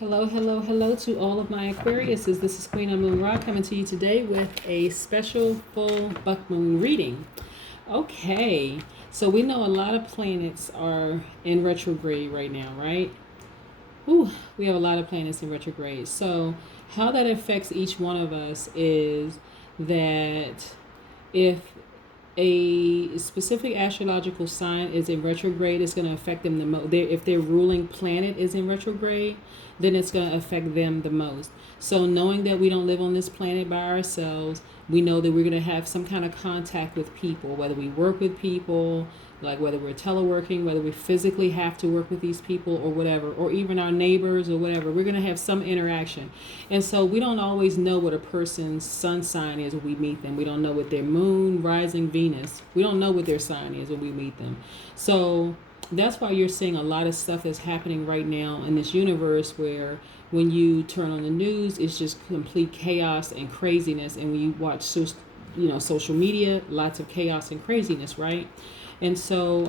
Hello, hello, hello to all of my Aquariuses. This is Queen Amun Ra coming to you today with a special full buck moon reading. Okay, so we know a lot of planets are in retrograde right now, right? Ooh, we have a lot of planets in retrograde. So how that affects each one of us is that if a specific astrological sign is in retrograde, it's going to affect them the most. If their ruling planet is in retrograde, then it's going to affect them the most. So knowing that we don't live on this planet by ourselves, we know that we're going to have some kind of contact with people, whether we work with people, like whether we're teleworking, whether we physically have to work with these people or whatever, or even our neighbors or whatever, we're going to have some interaction. And so we don't always know what a person's sun sign is when we meet them. We don't know what their moon, rising, Venus, we don't know what their sign is when we meet them. So that's why you're seeing a lot of stuff that's happening right now in this universe where when you turn on the news, it's just complete chaos and craziness. And when you watch social media, lots of chaos and craziness, right? And so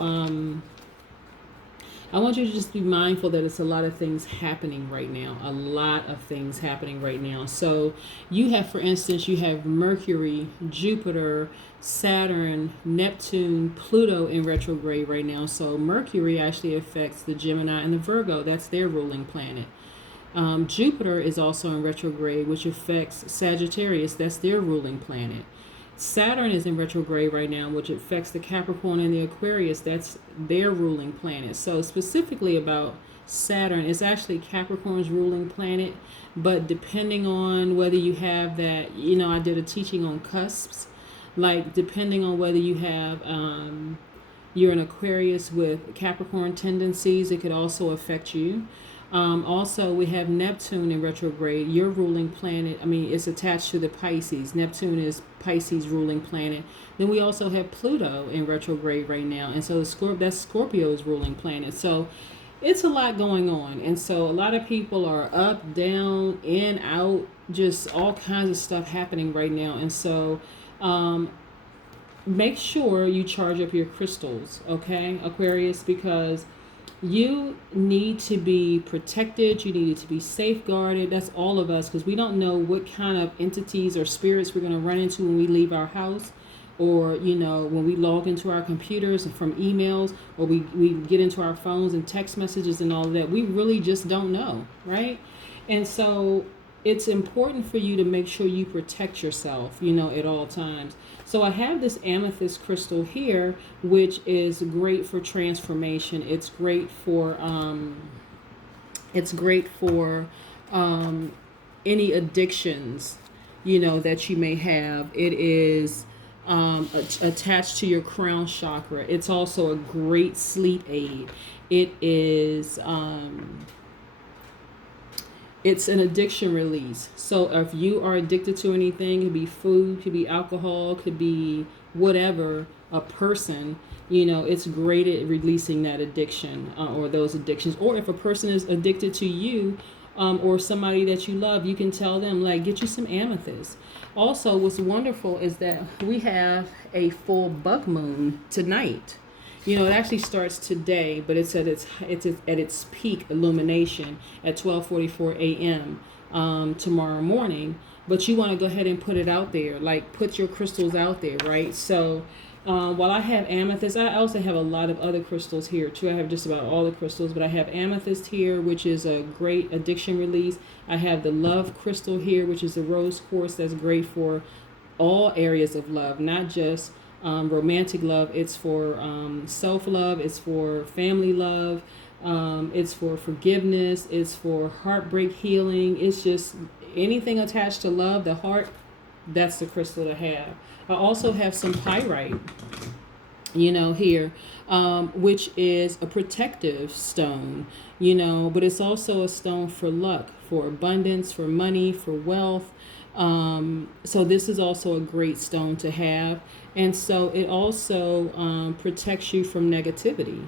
I want you to just be mindful that it's a lot of things happening right now. A lot of things happening right now. So you have, for instance, you have Mercury, Jupiter, Saturn, Neptune, Pluto in retrograde right now. So Mercury actually affects the Gemini and the Virgo. That's their ruling planet. Jupiter is also in retrograde, which affects Sagittarius. That's their ruling planet. Saturn is in retrograde right now, which affects the Capricorn and the Aquarius. That's their ruling planet. So specifically about Saturn, it's actually Capricorn's ruling planet. But depending on whether you have that, I did a teaching on cusps. Like depending on whether you have, you're an Aquarius with Capricorn tendencies, it could also affect you. Also, we have Neptune in retrograde. Your ruling planet, it's attached to the Pisces. Neptune is Pisces' ruling planet. Then we also have Pluto in retrograde right now. And so that's Scorpio's ruling planet. So it's a lot going on. And so a lot of people are up, down, in, out, just all kinds of stuff happening right now. And so make sure you charge up your crystals, okay, Aquarius, because you need to be protected. You need to be safeguarded. That's all of us, because we don't know what kind of entities or spirits we're going to run into when we leave our house, or when we log into our computers and from emails, or we get into our phones and text messages and all of that. We really just don't know, right? And so it's important for you to make sure you protect yourself, at all times. So I have this amethyst crystal here, which is great for transformation. It's great for any addictions, that you may have. It is attached to your crown chakra. It's also a great sleep aid. It is it's an addiction release. So if you are addicted to anything, it could be food, could be alcohol, could be whatever, a person, it's great at releasing that addiction or those addictions. Or if a person is addicted to you or somebody that you love, you can tell them, like, get you some amethyst. Also, what's wonderful is that we have a full buck moon tonight. It actually starts today, but it's at its peak illumination at 12:44 a.m. Tomorrow morning. But you want to go ahead and put it out there, like put your crystals out there, right? So while I have amethyst, I also have a lot of other crystals here too. I have just about all the crystals, but I have amethyst here, which is a great addiction release. I have the love crystal here, which is the rose quartz. That's great for all areas of love, not just romantic love. It's for self-love. It's for family love. It's for forgiveness. It's for heartbreak healing. It's just anything attached to love, the heart. That's the crystal to have. I also have some pyrite, here, which is a protective stone, but it's also a stone for luck, for abundance, for money, for wealth. So this is also a great stone to have. And so it also protects you from negativity,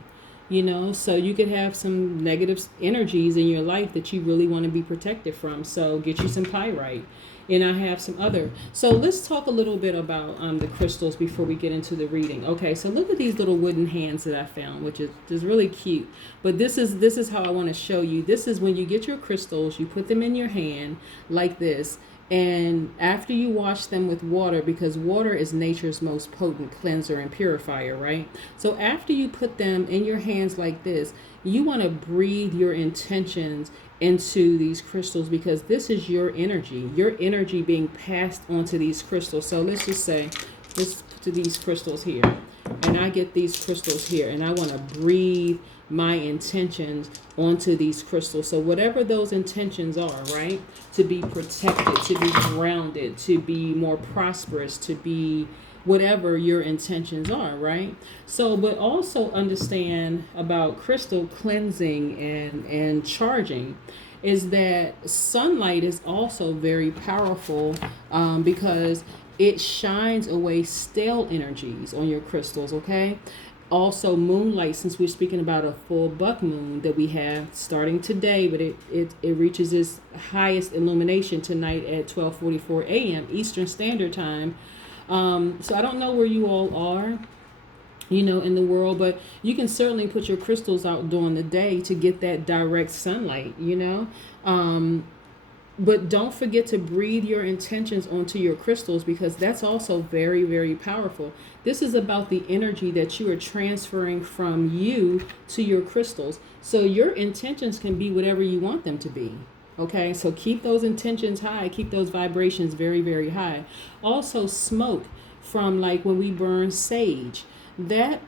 so you could have some negative energies in your life that you really want to be protected from. So get you some pyrite. And I have some other. So let's talk a little bit about the crystals before we get into the reading. Okay, so look at these little wooden hands that I found, which is just really cute. But this is how I want to show you. This is when you get your crystals, you put them in your hand like this. And after you wash them with water, because water is nature's most potent cleanser and purifier, right? So after you put them in your hands like this, you want to breathe your intentions into these crystals, because this is your energy being passed onto these crystals. So let's just say, let's put these crystals here, and I get these crystals here, and I want to breathe my intentions onto these crystals. So whatever those intentions are, right? To be protected, to be grounded, to be more prosperous, to be whatever your intentions are, right? So, but also understand about crystal cleansing and charging is that sunlight is also very powerful, because it shines away stale energies on your crystals, okay? Also moonlight, since we're speaking about a full buck moon that we have starting today, but it reaches its highest illumination tonight at 12:44 a.m. Eastern Standard Time. So I don't know where you all are, in the world, but you can certainly put your crystals out during the day to get that direct sunlight, but don't forget to breathe your intentions onto your crystals, because that's also very, very powerful. This is about the energy that you are transferring from you to your crystals. So your intentions can be whatever you want them to be. Okay, so keep those intentions high, keep those vibrations very, very high. Also, smoke from, like, when we burn sage, that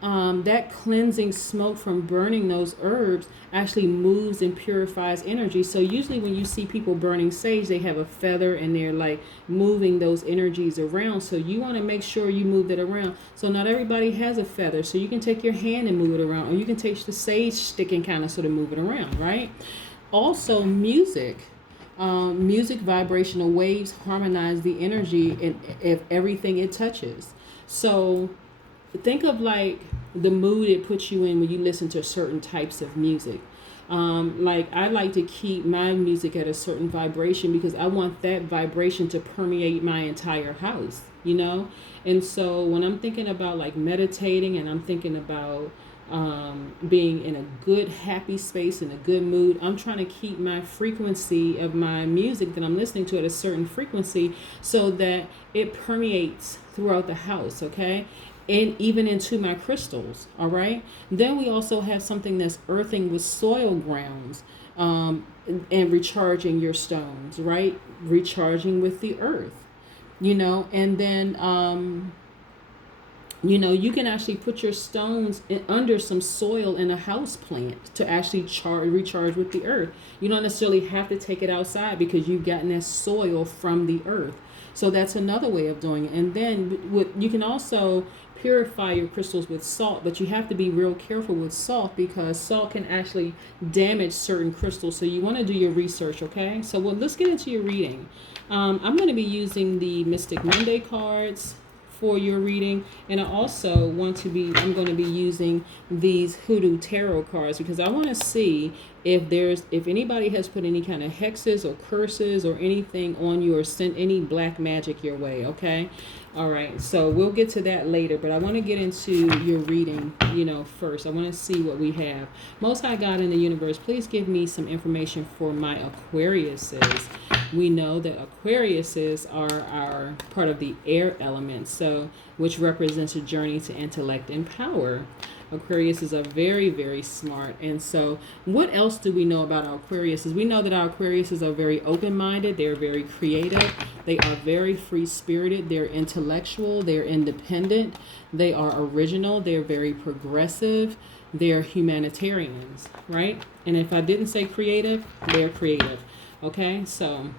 cleansing smoke from burning those herbs actually moves and purifies energy. So usually when you see people burning sage, they have a feather and they're like moving those energies around. So you want to make sure you move it around. So not everybody has a feather, so you can take your hand and move it around, or you can take the sage stick and kind of sort of move it around, right? Also, music vibrational waves harmonize the energy in everything it touches. So think of like the mood it puts you in when you listen to certain types of music. Like I like to keep my music at a certain vibration, because I want that vibration to permeate my entire house, And so when I'm thinking about like meditating, and I'm thinking about being in a good, happy space, in a good mood, I'm trying to keep my frequency of my music that I'm listening to at a certain frequency, so that it permeates throughout the house, okay? And even into my crystals, all right? Then we also have something that's earthing with soil grounds, and recharging your stones, right? Recharging with the earth, and then you can actually put your stones under some soil in a house plant to actually recharge with the earth. You don't necessarily have to take it outside, because you've gotten that soil from the earth. So that's another way of doing it. And then you can also purify your crystals with salt, but you have to be real careful with salt, because salt can actually damage certain crystals. So you want to do your research, okay? So let's get into your reading. I'm going to be using the Mystic Monday cards for your reading, and I'm going to be using these Hoodoo Tarot cards, because I want to see if anybody has put any kind of hexes or curses or anything on you, or sent any black magic your way, okay? All right, so we'll get to that later, but I want to get into your reading, first. I want to see what we have. Most High God in the universe, please give me some information for my Aquariuses. We know that Aquariuses are our part of the air element, so which represents a journey to intellect and power. Aquariuses are very, very smart. And so what else do we know about our Aquariuses? We know that our Aquariuses are very open-minded. They're very creative. They are very free-spirited. They're intellectual. They're independent. They are original. They're very progressive. They're humanitarians, right? And if I didn't say creative, they're creative. Okay, so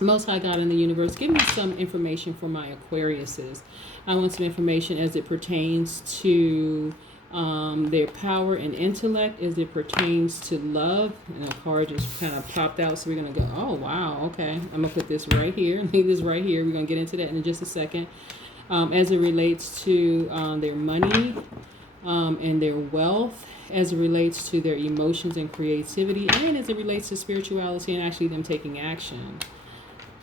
Most High God in the universe, give me some information for my Aquariuses. I want some information as it pertains to their power and intellect, as it pertains to love. And a card just kind of popped out, so we're going to go, oh, wow, okay. I'm going to put this right here, leave this right here. We're going to get into that in just a second. As it relates to their money and their wealth, as it relates to their emotions and creativity, and as it relates to spirituality and actually them taking action.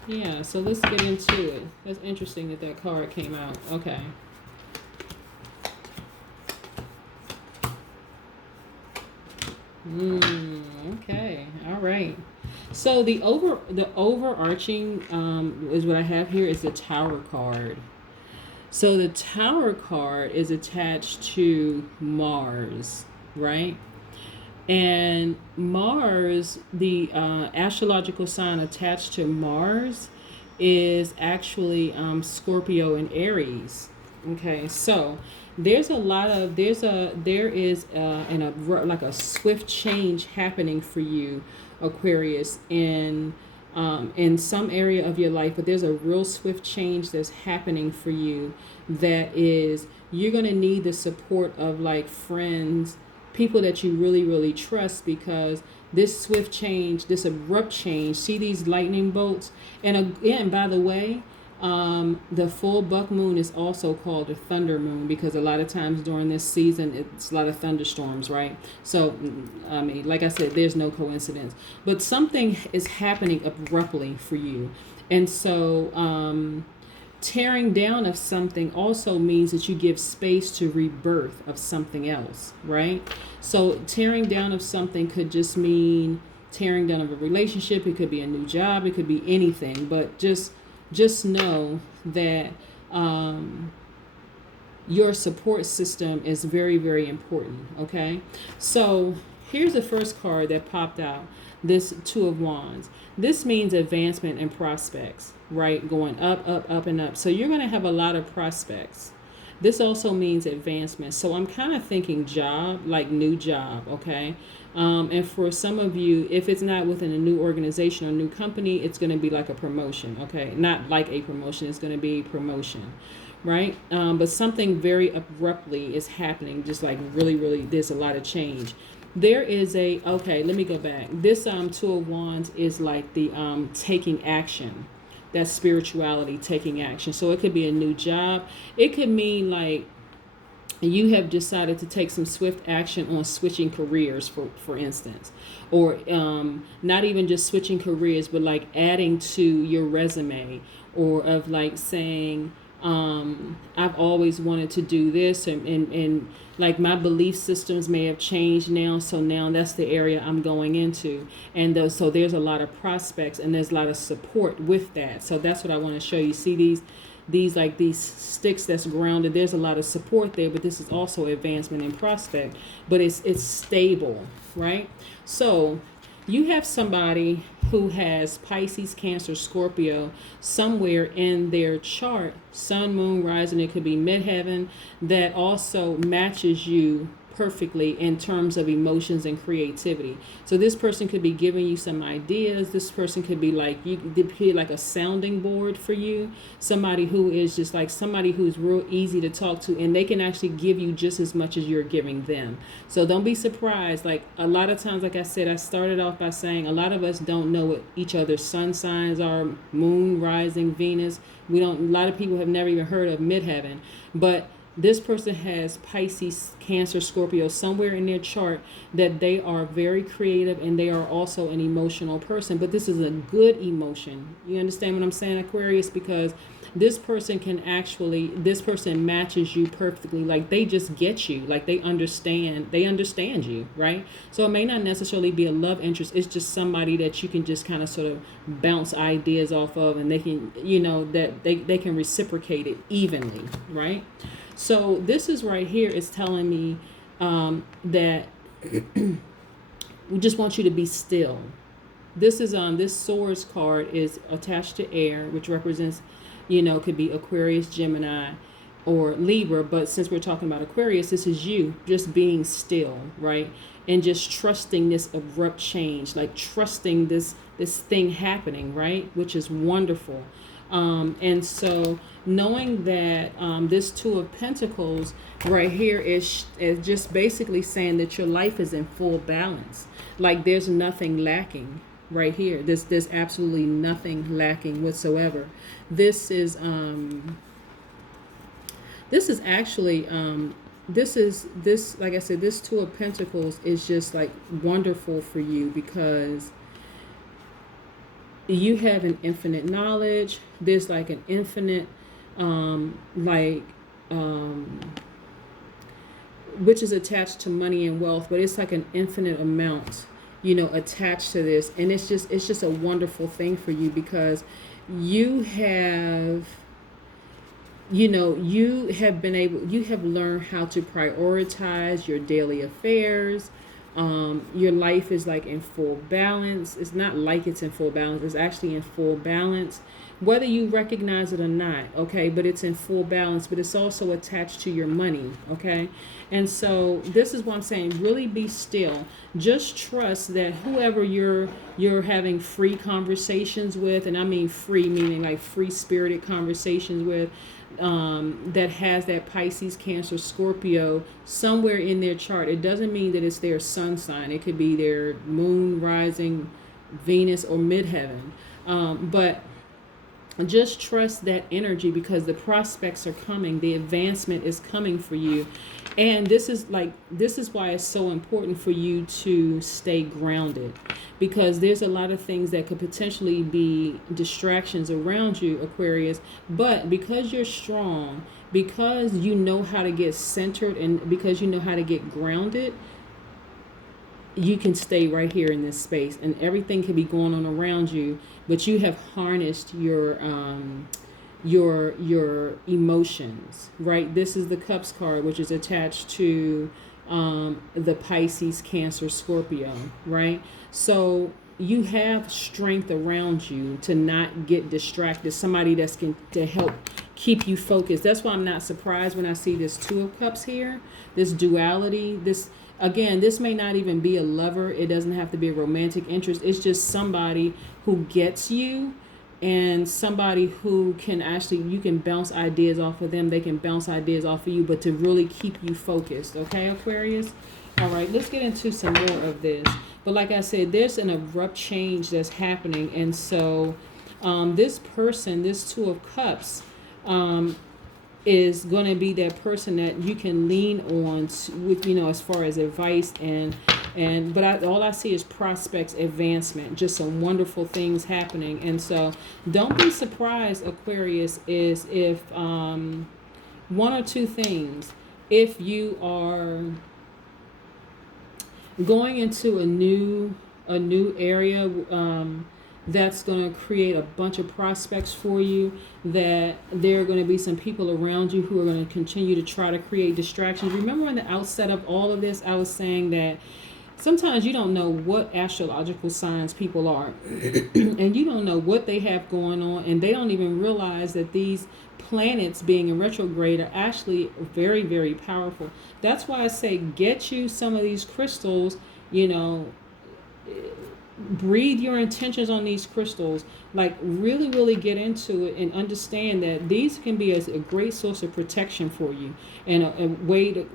Yeah, so let's get into it. That's interesting that that card came out. Okay. Okay. All right. So the overarching is what I have here is the Tower card. So the Tower card is attached to Mars, right? And Mars, the astrological sign attached to Mars, is actually Scorpio and Aries. Okay, so there's a lot of there is like a swift change happening for you, Aquarius, in some area of your life, but there's a real swift change that's happening for you that is you're going to need the support of like friends, people that you really really trust, because this swift change, this abrupt change, see these lightning bolts. And again, by the way, the full buck moon is also called a thunder moon, because a lot of times during this season it's a lot of thunderstorms, right? So I mean, like I said, there's no coincidence, but something is happening abruptly for you. And so tearing down of something also means that you give space to rebirth of something else, right? So tearing down of something could just mean tearing down of a relationship. It could be a new job. It could be anything. But just know that your support system is very, very important. Okay. So here's the first card that popped out. This Two of Wands. This means advancement and prospects, right? Going up, up, up, and up. So you're going to have a lot of prospects. This also means advancement. So I'm kind of thinking job, like new job, okay? And for some of you, if it's not within a new organization or new company, it's going to be like a promotion, okay? Not like a promotion, it's going to be promotion, right? But something very abruptly is happening, just like really, really, there's a lot of change. There is okay, let me go back. This Two of Wands is like the taking action. That's spirituality, taking action. So it could be a new job. It could mean like you have decided to take some swift action on switching careers, for instance, or not even just switching careers, but like adding to your resume, or of like saying, I've always wanted to do this, and like my belief systems may have changed now, so now that's the area I'm going into. And so there's a lot of prospects and there's a lot of support with that. So that's what I want to show you. See these sticks that's grounded, there's a lot of support there, but this is also advancement and prospect, but it's stable, right? So you have somebody who has Pisces, Cancer, Scorpio somewhere in their chart, sun, moon, rising, it could be midheaven, that also matches you perfectly in terms of emotions and creativity. So this person could be giving you some ideas. This person could be like, you could be like a sounding board for you. Somebody who is just like somebody who's real easy to talk to, and they can actually give you just as much as you're giving them. So don't be surprised. Like a lot of times, like I said, I started off by saying a lot of us don't know what each other's sun signs are, moon, rising, Venus. A lot of people have never even heard of midheaven, but this person has Pisces, Cancer, Scorpio somewhere in their chart, that they are very creative and they are also an emotional person. But this is a good emotion. You understand what I'm saying, Aquarius? Because this person matches you perfectly. Like they just get you. Like they understand you, right? So it may not necessarily be a love interest. It's just somebody that you can just kind of sort of bounce ideas off of, and they can, that they can reciprocate it evenly, right? So this is right here is telling me that we just want you to be still. This is this Swords card is attached to air, which represents, could be Aquarius, Gemini, or Libra. But since we're talking about Aquarius, this is you just being still, right? And just trusting this abrupt change, like trusting this thing happening, right? Which is wonderful. And so knowing that this Two of Pentacles right here is just basically saying that your life is in full balance. Like there's nothing lacking right here. There's absolutely nothing lacking whatsoever. This is actually this like I said, this Two of Pentacles is just like wonderful for you, because you have an infinite knowledge. There's like an infinite, like, um, which is attached to money and wealth, but it's like an infinite amount, attached to this. And it's just a wonderful thing for you, because you have, you have learned how to prioritize your daily affairs. Your life is like in full balance. It's not like it's in full balance, it's actually in full balance, whether you recognize it or not. Okay, but it's in full balance, but it's also attached to your money. Okay, and so this is what I'm saying, really be still. Just trust that whoever you're having free conversations with, and I mean free meaning like free spirited conversations with, that has that Pisces, Cancer, Scorpio somewhere in their chart. It doesn't mean that it's their sun sign. It could be their moon, rising, Venus, or midheaven. But just trust that energy, because the prospects are coming, the advancement is coming for you. And this is why it's so important for you to stay grounded, because there's a lot of things that could potentially be distractions around you, Aquarius. But because you're strong, because you know how to get centered, and because you know how to get grounded, you can stay right here in this space, and everything can be going on around you, but you have harnessed your emotions, right? This is the Cups card, which is attached to the Pisces, Cancer, Scorpio, right? So you have strength around you to not get distracted, somebody that's to help keep you focused. That's why I'm not surprised when I see this Two of Cups here, this duality. This may not even be a lover. It doesn't have to be a romantic interest. It's just somebody who gets you, and somebody who can actually, you can bounce ideas off of them. They can bounce ideas off of you, but to really keep you focused. Okay, Aquarius? All right, let's get into some more of this. But like I said, there's an abrupt change that's happening. And so this person, this Two of Cups, is going to be that person that you can lean on with, as far as advice but all I see is prospects, advancement, just some wonderful things happening. And so don't be surprised, Aquarius, is if one or two things. If you are going into a new area, that's going to create a bunch of prospects for you, that there are going to be some people around you who are going to continue to try to create distractions. Remember, in the outset of all of this, I was saying that sometimes you don't know what astrological signs people are and you don't know what they have going on, and they don't even realize that these planets being in retrograde are actually very, very powerful. That's why I say get you some of these crystals, breathe your intentions on these crystals, like really, really get into it and understand that these can be a great source of protection for you, and a way to,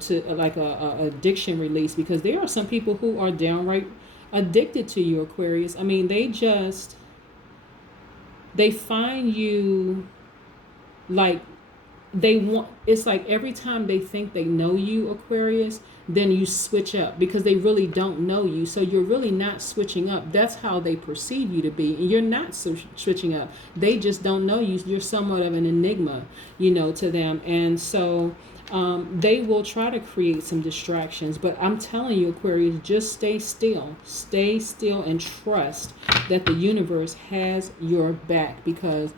to like a addiction release, because there are some people who are downright addicted to you, Aquarius. I mean, they find you like it's like every time they think they know you, Aquarius, then you switch up, because they really don't know you. So you're really not switching up. That's how they perceive you to be. And you're not switching up. They just don't know you. You're somewhat of an enigma, to them. And so they will try to create some distractions. But I'm telling you, Aquarius, just stay still. Stay still and trust that the universe has your back, because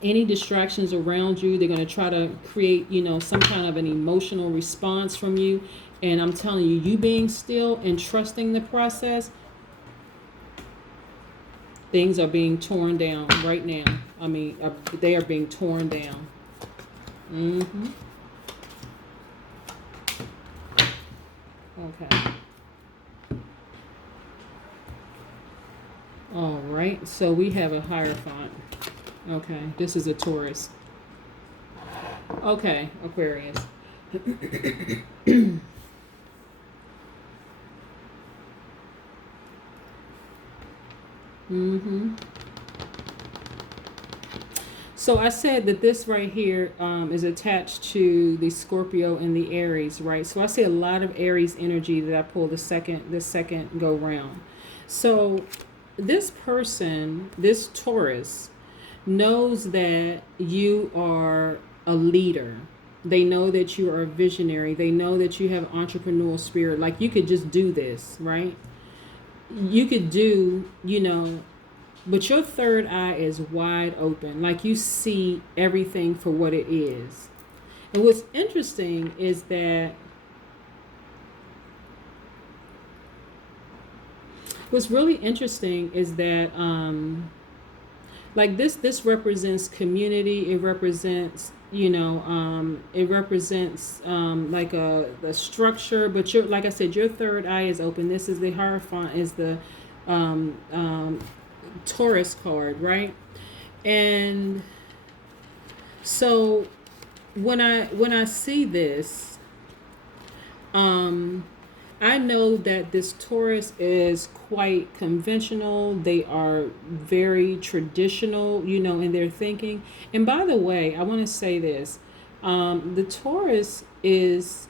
any distractions around you, they're going to try to create, some kind of an emotional response from you. And I'm telling you, you being still and trusting the process, things are being torn down right now. I mean, they are being torn down. Okay. All right. So we have a Hierophant. Okay, this is a Taurus. Okay, Aquarius. So I said that this right here is attached to the Scorpio and the Aries, right? So I see a lot of Aries energy that I pulled the second go round. So this person, this Taurus, knows that you are a leader. They know that you are a visionary. They know that you have entrepreneurial spirit. Like you could just do this, right? You could do, but your third eye is wide open. Like you see everything for what it is. And what's interesting is that what's really interesting is that like this represents community. It represents like a structure. But you're, like I said, your third eye is open. This is the Hierophant, is the Taurus card, right? And so when I see this, I know that this Taurus is quite conventional. They are very traditional, in their thinking. And by the way, I want to say this. The Taurus is,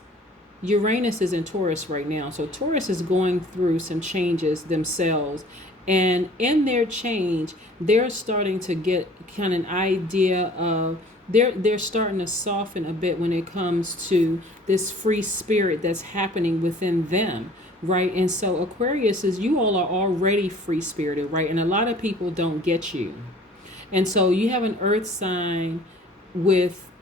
Uranus is in Taurus right now. So Taurus is going through some changes themselves. And in their change, they're starting to get kind of an idea of, they're starting to soften a bit when it comes to this free spirit that's happening within them, right? And so Aquarius is, you all are already free spirited, right? And a lot of people don't get you. And so you have an earth sign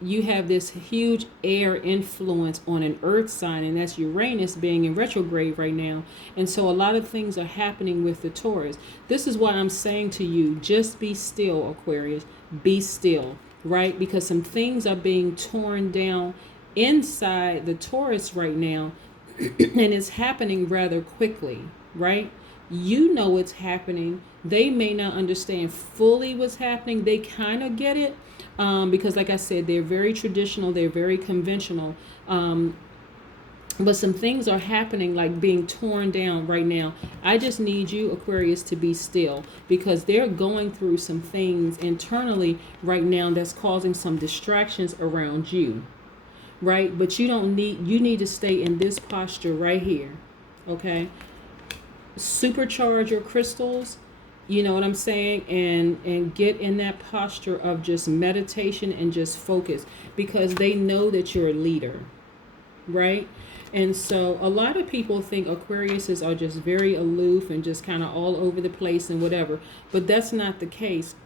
you have this huge air influence on an earth sign, and that's Uranus being in retrograde right now. And so a lot of things are happening with the Taurus. This is why I'm saying to you, just be still, Aquarius. Be still, right? Because some things are being torn down inside the Taurus right now, and it's happening rather quickly, right? You know it's happening. They may not understand fully what's happening. They kind of get it, because like I said, they're very traditional. They're very conventional. But some things are happening, like being torn down right now. I just need you, Aquarius, to be still, because they're going through some things internally right now that's causing some distractions around you, right? But you need to stay in this posture right here, okay? Supercharge your crystals, you know what I'm saying, and get in that posture of just meditation and just focus, because they know that you're a leader, right? And so a lot of people think Aquariuses are just very aloof and just kind of all over the place and whatever, but that's not the case.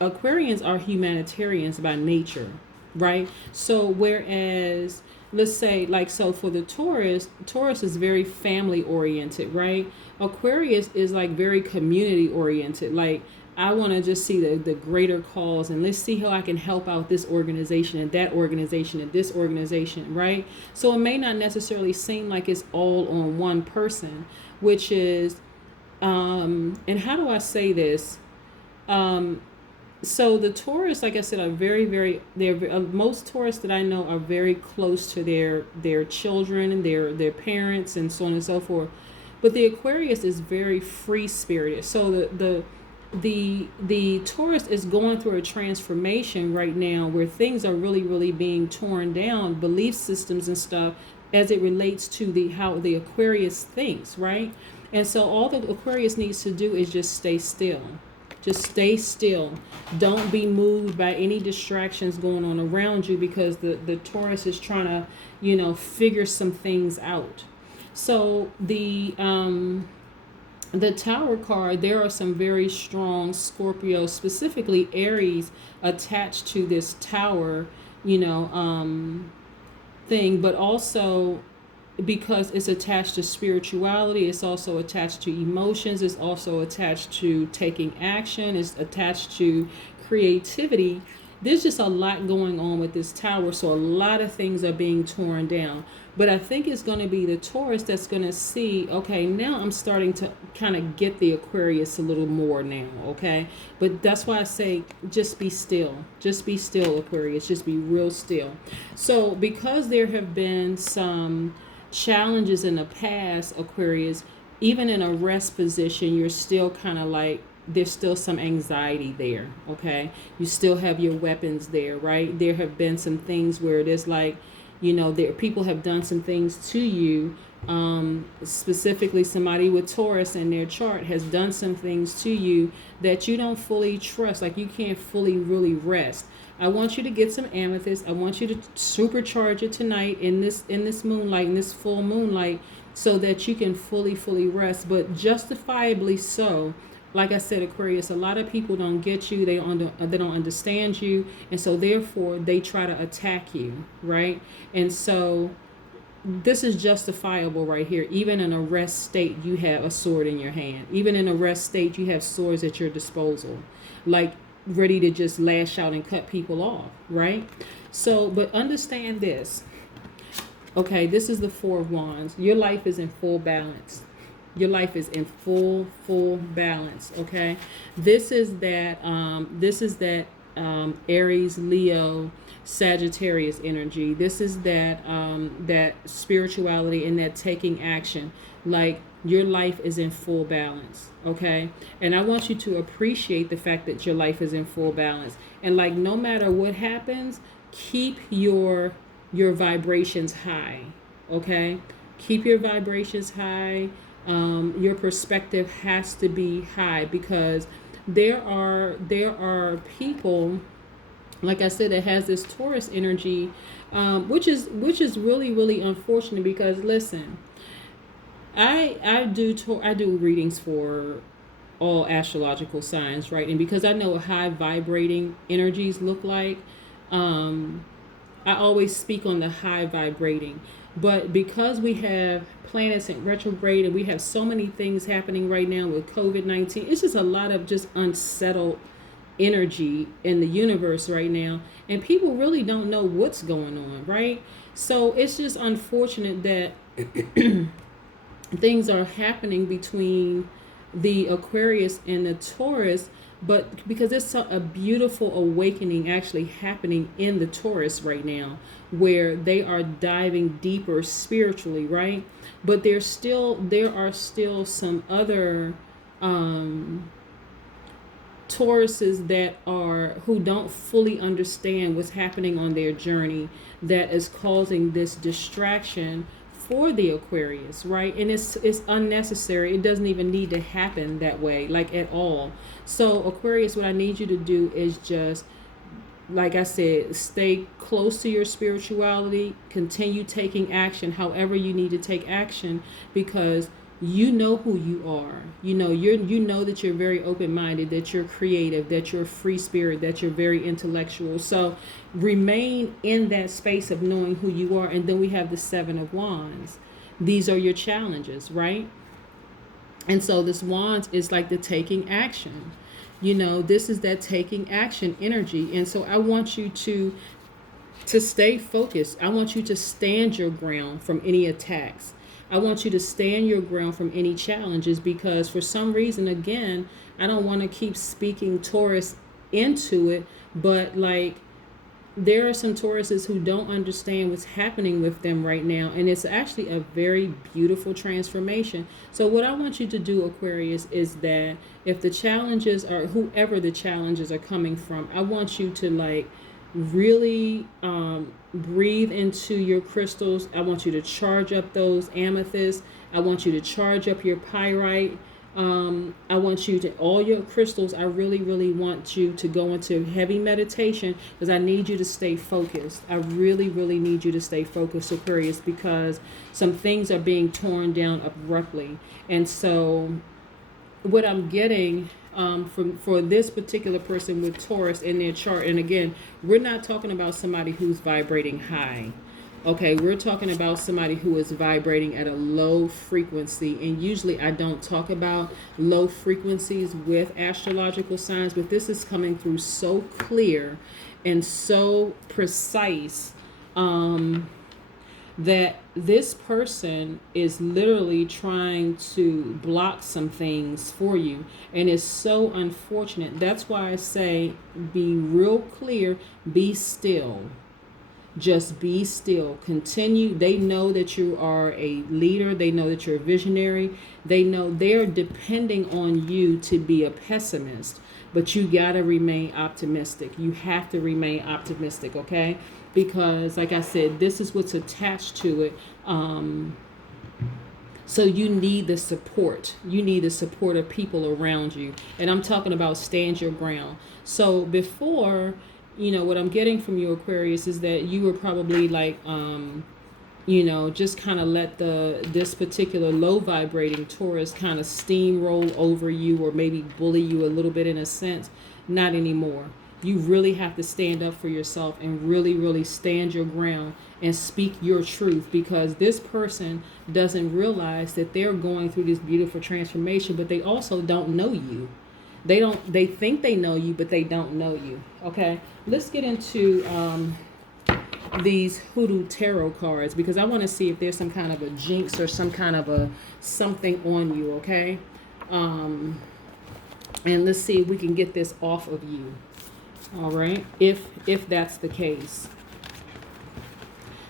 Aquarians are humanitarians by nature, right? So whereas, let's say, like, so for the Taurus is very family oriented, right? Aquarius is like very community oriented. Like, I want to just see the greater cause, and let's see how I can help out this organization and that organization and this organization, right? So it may not necessarily seem like it's all on one person, which is, and how do I say this? So the Taurus, like I said, are most Taurus that I know are very close to their children and their parents and so on and so forth. But the Aquarius is very free spirited. So the Taurus is going through a transformation right now where things are really, really being torn down, belief systems and stuff, as it relates to how the Aquarius thinks, right? And so all the Aquarius needs to do is just stay still. Just stay still. Don't be moved by any distractions going on around you, because the Taurus is trying to, figure some things out. So the Tower card, there are some very strong Scorpio, specifically Aries, attached to this Tower, thing, but also because it's attached to spirituality, it's also attached to emotions, it's also attached to taking action, it's attached to creativity. There's just a lot going on with this Tower, so a lot of things are being torn down. But I think it's going to be the Taurus that's going to see, okay, now I'm starting to kind of get the Aquarius a little more now, okay? But that's why I say just be still. Just be still, Aquarius. Just be real still. So because there have been some challenges in the past, Aquarius, even in a rest position, you're still kind of like, there's still some anxiety there, okay? You still have your weapons there, right? There have been some things where it is like, there people have done some things to you Specifically somebody with Taurus in their chart has done some things to you that you don't fully trust, like you can't fully really rest. I want you to get some amethyst. I want you to supercharge it tonight in this moonlight, in this full moonlight, so that you can fully rest, but justifiably so. Like I said, Aquarius, a lot of people don't get you. They don't understand you, and so therefore they try to attack you, right? And so this is justifiable right here. Even in a rest state, you have a sword in your hand. Even in a rest state, you have swords at your disposal, like ready to just lash out and cut people off, right? So, but understand this. Okay, this is the Four of Wands. Your life is in full balance. Your life is in full balance. Okay, this is that Aries, Leo, Sagittarius energy. This is that that spirituality and that taking action. Like your life is in full balance. Okay, and I want you to appreciate the fact that your life is in full balance. And like no matter what happens, keep your vibrations high. Okay, keep your vibrations high. Your perspective has to be high, because there are people, like I said, that has this Taurus energy, which is really unfortunate, because listen, I do readings for all astrological signs, right? And because I know what high vibrating energies look like, I always speak on the high vibrating. But because we have planets in retrograde and we have so many things happening right now with COVID-19, it's just a lot of just unsettled energy in the universe right now. And people really don't know what's going on, right? So it's just unfortunate that things are happening between the Aquarius and the Taurus, but because there's a beautiful awakening actually happening in the Taurus right now, where they are diving deeper spiritually, right? But there are still some other Tauruses that who don't fully understand what's happening on their journey, that is causing this distraction for the Aquarius, right? And it's unnecessary. It doesn't even need to happen that way, like at all. So Aquarius, what I need you to do is just, like I said, stay close to your spirituality, continue taking action however you need to take action, because you know who you are. You know that you're very open-minded, that you're creative, that you're free spirit, that you're very intellectual. So remain in that space of knowing who you are. And then we have the Seven of Wands. These are your challenges, right? And so this Wands is like the taking action. This is that taking action energy. And so I want you to stay focused. I want you to stand your ground from any attacks. I want you to stand your ground from any challenges, because for some reason, again, I don't want to keep speaking Taurus into it, but like there are some Tauruses who don't understand what's happening with them right now, and it's actually a very beautiful transformation. So what I want you to do, Aquarius, is that if the challenges are, whoever the challenges are coming from, I want you to like really breathe into your crystals. I want you to charge up those amethysts. I want you to charge up your pyrite. I want you to, all your crystals, I really want you to go into heavy meditation, because I need you to stay focused. I really need you to stay focused, Aquarius, because some things are being torn down abruptly. And so what I'm getting for this particular person with Taurus in their chart, and again, we're not talking about somebody who's vibrating high. Okay, we're talking about somebody who is vibrating at a low frequency. And usually I don't talk about low frequencies with astrological signs, but this is coming through so clear and so precise, that this person is literally trying to block some things for you. And it's so unfortunate. That's why I say be real clear, be still. Just be still. Continue. They know that you are a leader. They know that you're a visionary. They know they're depending on you to be a pessimist, but you got to remain optimistic. You have to remain optimistic, okay? Because like I said, this is what's attached to it. So you need the support. You need the support of people around you. And I'm talking about stand your ground. So before, what I'm getting from you, Aquarius, is that you were probably like, just kind of let this particular low vibrating Taurus kind of steamroll over you, or maybe bully you a little bit in a sense. Not anymore. You really have to stand up for yourself and really, really stand your ground and speak your truth, because this person doesn't realize that they're going through this beautiful transformation, but they also don't know you. They think they know you, but they don't know you. Okay, let's get into these hoodoo tarot cards, because I want to see if there's some kind of a jinx or some kind of a something on you. Okay, and let's see if we can get this off of you. All right, if that's the case.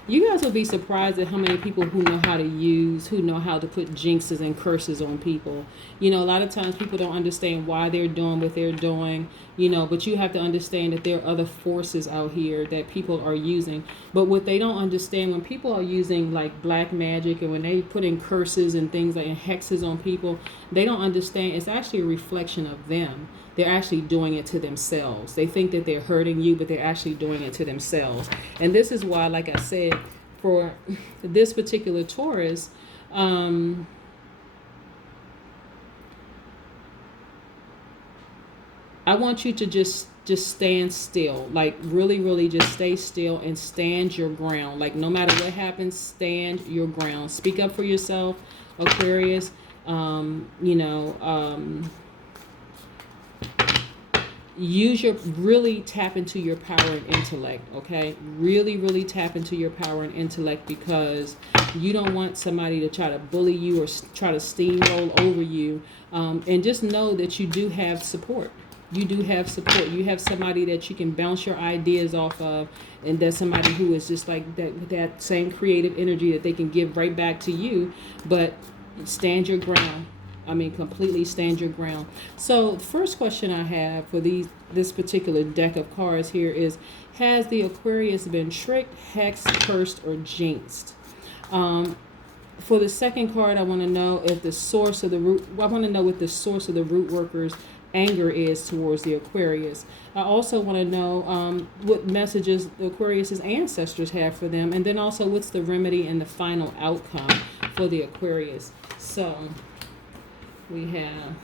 You guys will be surprised at how many people who know how to put jinxes and curses on people. A lot of times people don't understand why they're doing what they're doing, but you have to understand that there are other forces out here that people are using. But what they don't understand, when people are using like black magic, and when they put in curses and things like hexes on people, they don't understand it's actually a reflection of them. They're actually doing it to themselves. They think that they're hurting you, but they're actually doing it to themselves. And this is why, like I said, for this particular Taurus, I want you to just stand still. Like really, really just stay still and stand your ground. Like no matter what happens, stand your ground. Speak up for yourself, Aquarius. Really tap into your power and intellect. Okay, really, really tap into your power and intellect, because you don't want somebody to try to bully you or try to steamroll over you. And just know that you do have support. You do have support. You have somebody that you can bounce your ideas off of, and there's somebody who is just like that same creative energy that they can give right back to you. But stand your ground. Completely stand your ground. So the first question I have for this particular deck of cards here is, has the Aquarius been tricked, hexed, cursed, or jinxed? For the second card, I want to know if the source of the root. I want to know what the source of the root worker's anger is towards the Aquarius. I also want to know what messages the Aquarius's ancestors have for them, and then also what's the remedy and the final outcome for the Aquarius. So we have,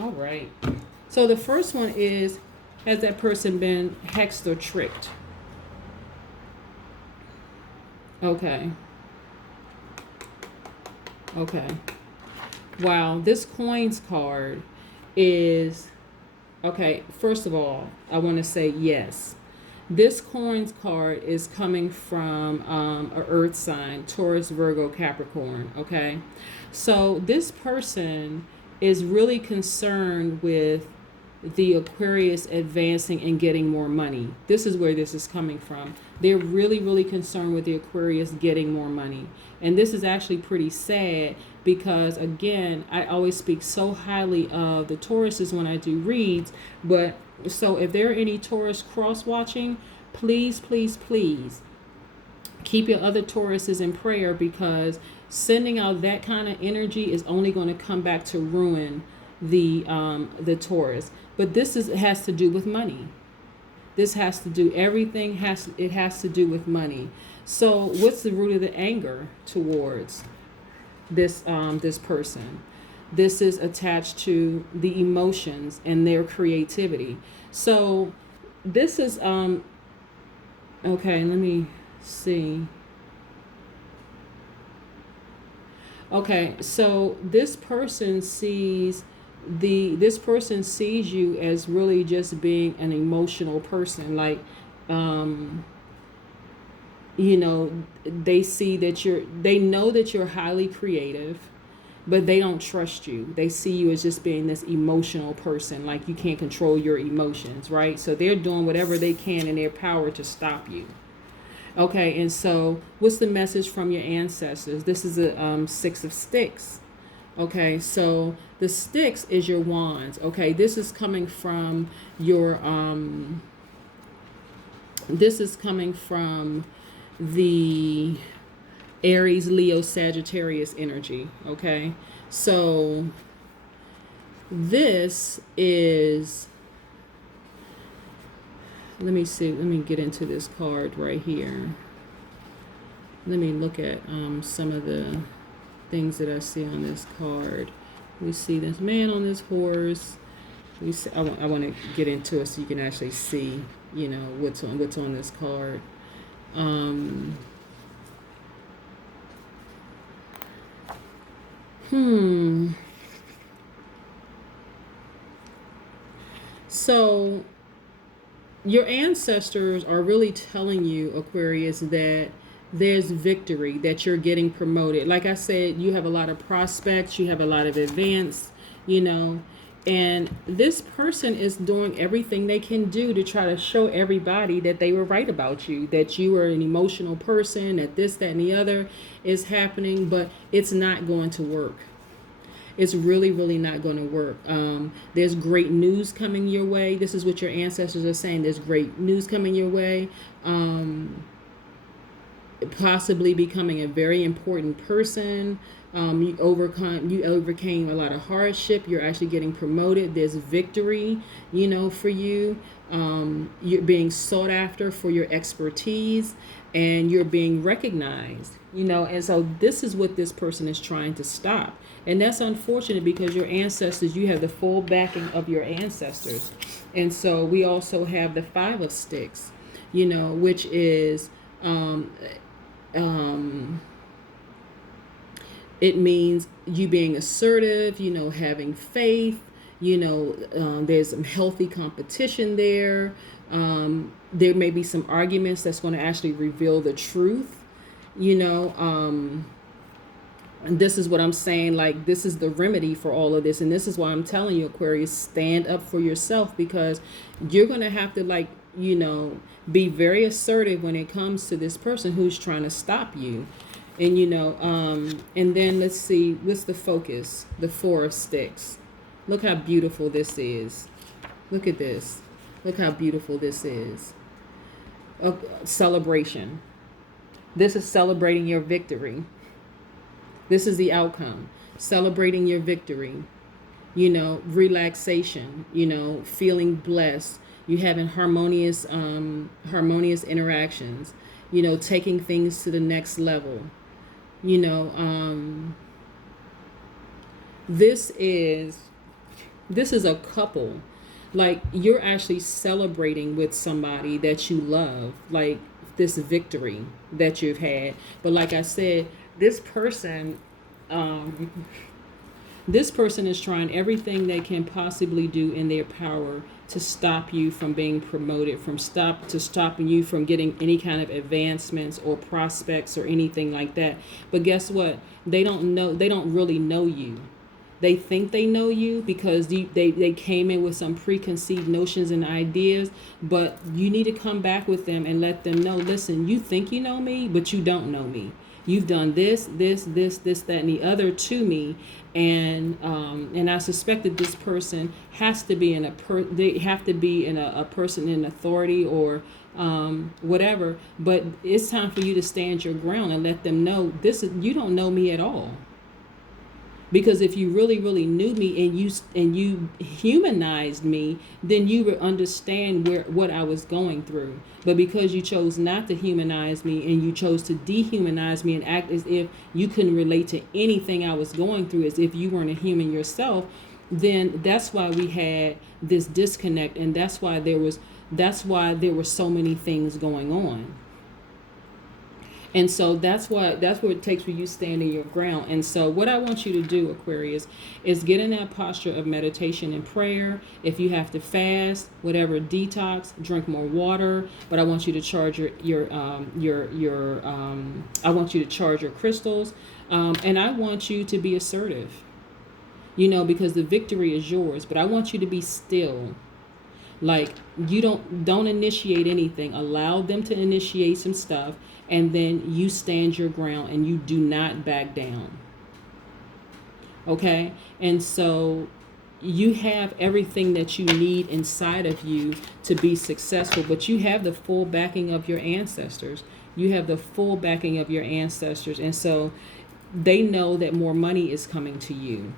all right. So the first one is, has that person been hexed or tricked? Okay. Wow, this coins card is, okay, first of all, I want to say yes. This coins card is coming from a earth sign, Taurus, Virgo, Capricorn, okay? So this person is really concerned with the Aquarius advancing and getting more money. This is where this is coming from. They're really, really concerned with the Aquarius getting more money. And this is actually pretty sad, because again, I always speak so highly of the Tauruses when I do reads, but so if there are any Taurus cross watching, please, please, please keep your other Tauruses in prayer, because sending out that kind of energy is only going to come back to ruin the Taurus. But this has to do with money. This has to do, everything has to do with money. So what's the root of the anger towards this person? This is attached to the emotions and their creativity. So this is okay, let me see. Okay, so this person sees you as really just being an emotional person. Like they see that they know that you're highly creative, but they don't trust you. They see you as just being this emotional person, like you can't control your emotions, right? So they're doing whatever they can in their power to stop you. Okay, and so what's the message from your ancestors? This is a 6 of sticks. Okay, so the sticks is your wands. Okay, this is coming from your the Aries, Leo, Sagittarius energy. Okay, so this is, let me see, let me get into this card right here. Let me look at some of the things that I see on this card. We see this man on this horse. We see, I want to get into it so you can actually see, you know, what's on this card. So your ancestors are really telling you, Aquarius, that there's victory, that you're getting promoted. Like I said, you have a lot of prospects, you have a lot of advance, you know, and this person is doing everything they can do to try to show everybody that they were right about you, that you are an emotional person, that this, that, and the other is happening, but it's not going to work. It's really, really not going to work. There's great news coming your way. This is what your ancestors are saying. There's great news coming your way. Possibly becoming a very important person. You overcame a lot of hardship. You're actually getting promoted. There's victory, you know, for you. You're being sought after for your expertise, and you're being recognized, you know. And so this is what this person is trying to stop. And that's unfortunate because your ancestors, you have the full backing of your ancestors. And so we also have the 5 of Sticks, you know, which is it means you being assertive, you know, having faith, you know, there's some healthy competition there. There may be some arguments that's going to actually reveal the truth, you know. And this is what I'm saying, like, this is the remedy for all of this. And this is why I'm telling you, Aquarius, stand up for yourself, because you're going to have to, like, you know, be very assertive when it comes to this person who's trying to stop you. And, you know, and then let's see, what's the focus? The 4 of Sticks. Look how beautiful this is. Look at this. Look how beautiful this is. A celebration. This is celebrating your victory. This is the outcome. Celebrating your victory. You know, relaxation, you know, feeling blessed. You having harmonious interactions, you know, taking things to the next level. You know, this is a couple. Like, you're actually celebrating with somebody that you love, like this victory that you've had. But like I said, this person is trying everything they can possibly do in their power to stop you from being promoted, stopping you from getting any kind of advancements or prospects or anything like that. But guess what? They don't really know you. They think they know you because they came in with some preconceived notions and ideas, but you need to come back with them and let them know, listen, you think you know me, but you don't know me. You've done this, that, and the other to me, and I suspect that this person has to be they have to be in a person in authority or whatever. But it's time for you to stand your ground and let them know you don't know me at all. Because if you really, really knew me and you humanized me, then you would understand what I was going through. But because you chose not to humanize me and you chose to dehumanize me and act as if you couldn't relate to anything I was going through, as if you weren't a human yourself, then that's why we had this disconnect, and that's why there were so many things going on. And so that's what it takes for you standing your ground. And so what I want you to do, Aquarius, is get in that posture of meditation and prayer. If you have to fast, whatever, detox, drink more water. But I want you to charge I want you to charge your crystals, and I want you to be assertive. You know, because the victory is yours. But I want you to be still. Like, you don't initiate anything. Allow them to initiate some stuff, and then you stand your ground and you do not back down. Okay? And so you have everything that you need inside of you to be successful, but you have the full backing of your ancestors. You have the full backing of your ancestors. And so they know that more money is coming to you.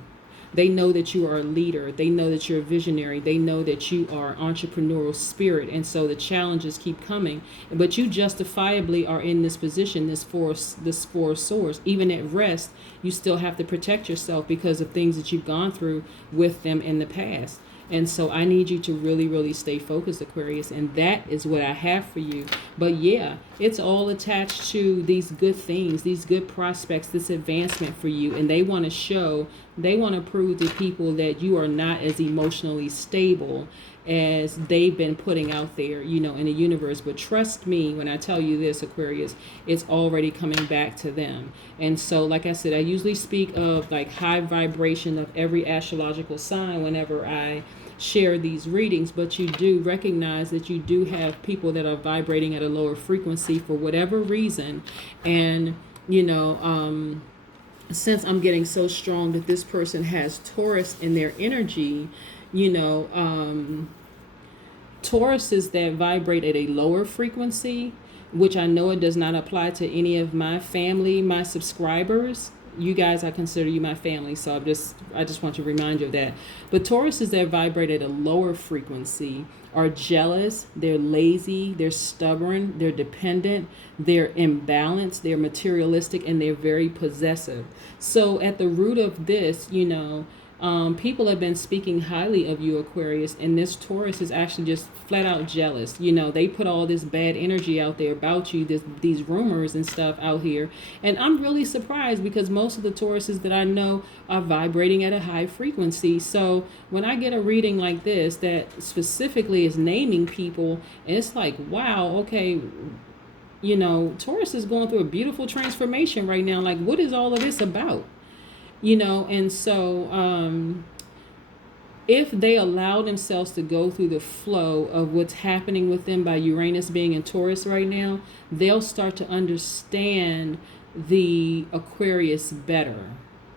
They know that you are a leader. They know that you're a visionary. They know that you are entrepreneurial spirit. And so the challenges keep coming. But you justifiably are in this position, this four of swords. Even at rest, you still have to protect yourself because of things that you've gone through with them in the past. And so I need you to really, really stay focused, Aquarius. And that is what I have for you. But yeah, it's all attached to these good things, these good prospects, this advancement for you. And they want to prove to people that you are not as emotionally stable as they've been putting out there, in the universe. But trust me when I tell you this, Aquarius, it's already coming back to them. And so, like I said, I usually speak of like high vibration of every astrological sign whenever I share these readings, but you do recognize that you do have people that are vibrating at a lower frequency for whatever reason. And, since I'm getting so strong that this person has Taurus in their energy, Tauruses that vibrate at a lower frequency, which I know it does not apply to any of my family, my subscribers. You guys, I consider you my family, so I just want to remind you of that. But Tauruses that vibrate at a lower frequency are jealous, they're lazy, they're stubborn, they're dependent, they're imbalanced, they're materialistic, and they're very possessive. So at the root of this, people have been speaking highly of you, Aquarius, and this Taurus is actually just flat out jealous. They put all this bad energy out there about you, these rumors and stuff out here. And I'm really surprised because most of the Tauruses that I know are vibrating at a high frequency. So when I get a reading like this that specifically is naming people, and it's like, wow, okay, Taurus is going through a beautiful transformation right now. Like, what is all of this about? And so if they allow themselves to go through the flow of what's happening with them by Uranus being in Taurus right now, they'll start to understand the Aquarius better.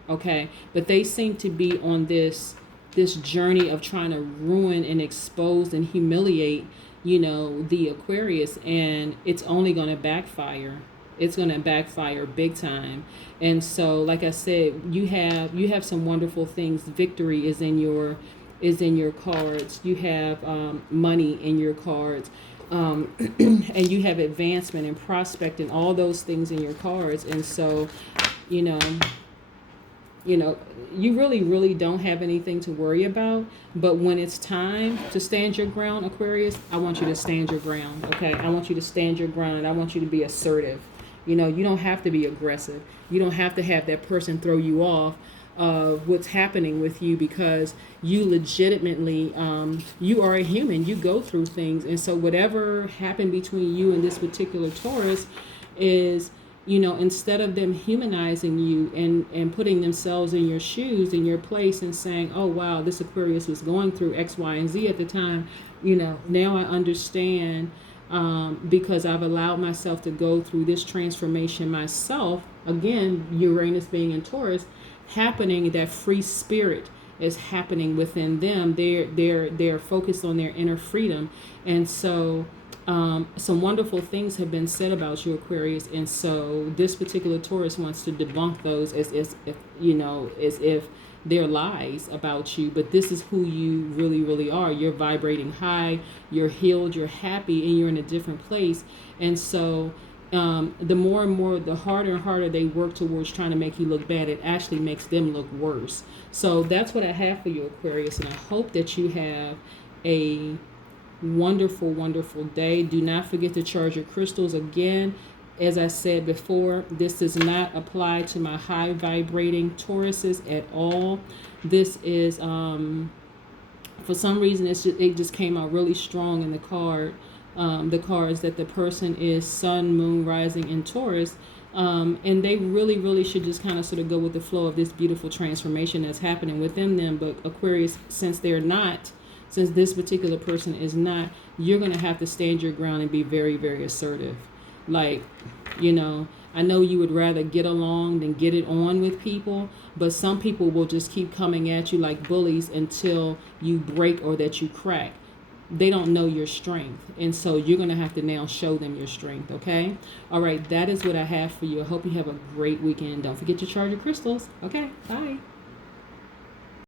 Okay. But they seem to be on this journey of trying to ruin and expose and humiliate, the Aquarius, and it's only going to backfire. It's going to backfire big time. And so, like I said, you have some wonderful things. Victory is in your cards. You have money in your cards. And you have advancement and prospect and all those things in your cards. And so, you really, really don't have anything to worry about. But when it's time to stand your ground, Aquarius, I want you to stand your ground. Okay. I want you to stand your ground, and I want you to be assertive. You don't have to be aggressive. You don't have to have that person throw you off of what's happening with you, because you legitimately, you are a human. You go through things. And so whatever happened between you and this particular Taurus is, instead of them humanizing you and putting themselves in your shoes, in your place, and saying, oh, wow, this Aquarius was going through X, Y, and Z at the time, now I understand. Because I've allowed myself to go through this transformation myself. Again, Uranus being in Taurus, happening, that free spirit is happening within them. They're focused on their inner freedom. And so some wonderful things have been said about you, Aquarius. And so this particular Taurus wants to debunk those as if they're lies about you. But this is who you really, really are. You're vibrating high, you're healed, you're happy, and you're in a different place. And so the more and more, the harder and harder they work towards trying to make you look bad, it actually makes them look worse. So that's what I have for you, Aquarius. And I hope that you have a wonderful, wonderful day. Do not forget to charge your crystals. Again, as I said before, this does not apply to my high vibrating Tauruses at all. This is, for some reason, it just came out really strong in the cards that the person is Sun, Moon, Rising in Taurus. And they really, really should just kind of sort of go with the flow of this beautiful transformation that's happening within them. But Aquarius, since this particular person is not, you're going to have to stand your ground and be very, very assertive. Like, I know you would rather get along than get it on with people, but some people will just keep coming at you like bullies until you break or that you crack. they don't know your strength. And so you're going to have to now show them your strength, okay? All right, that is what I have for you. I hope you have a great weekend. Don't forget to charge your crystals. Okay, bye.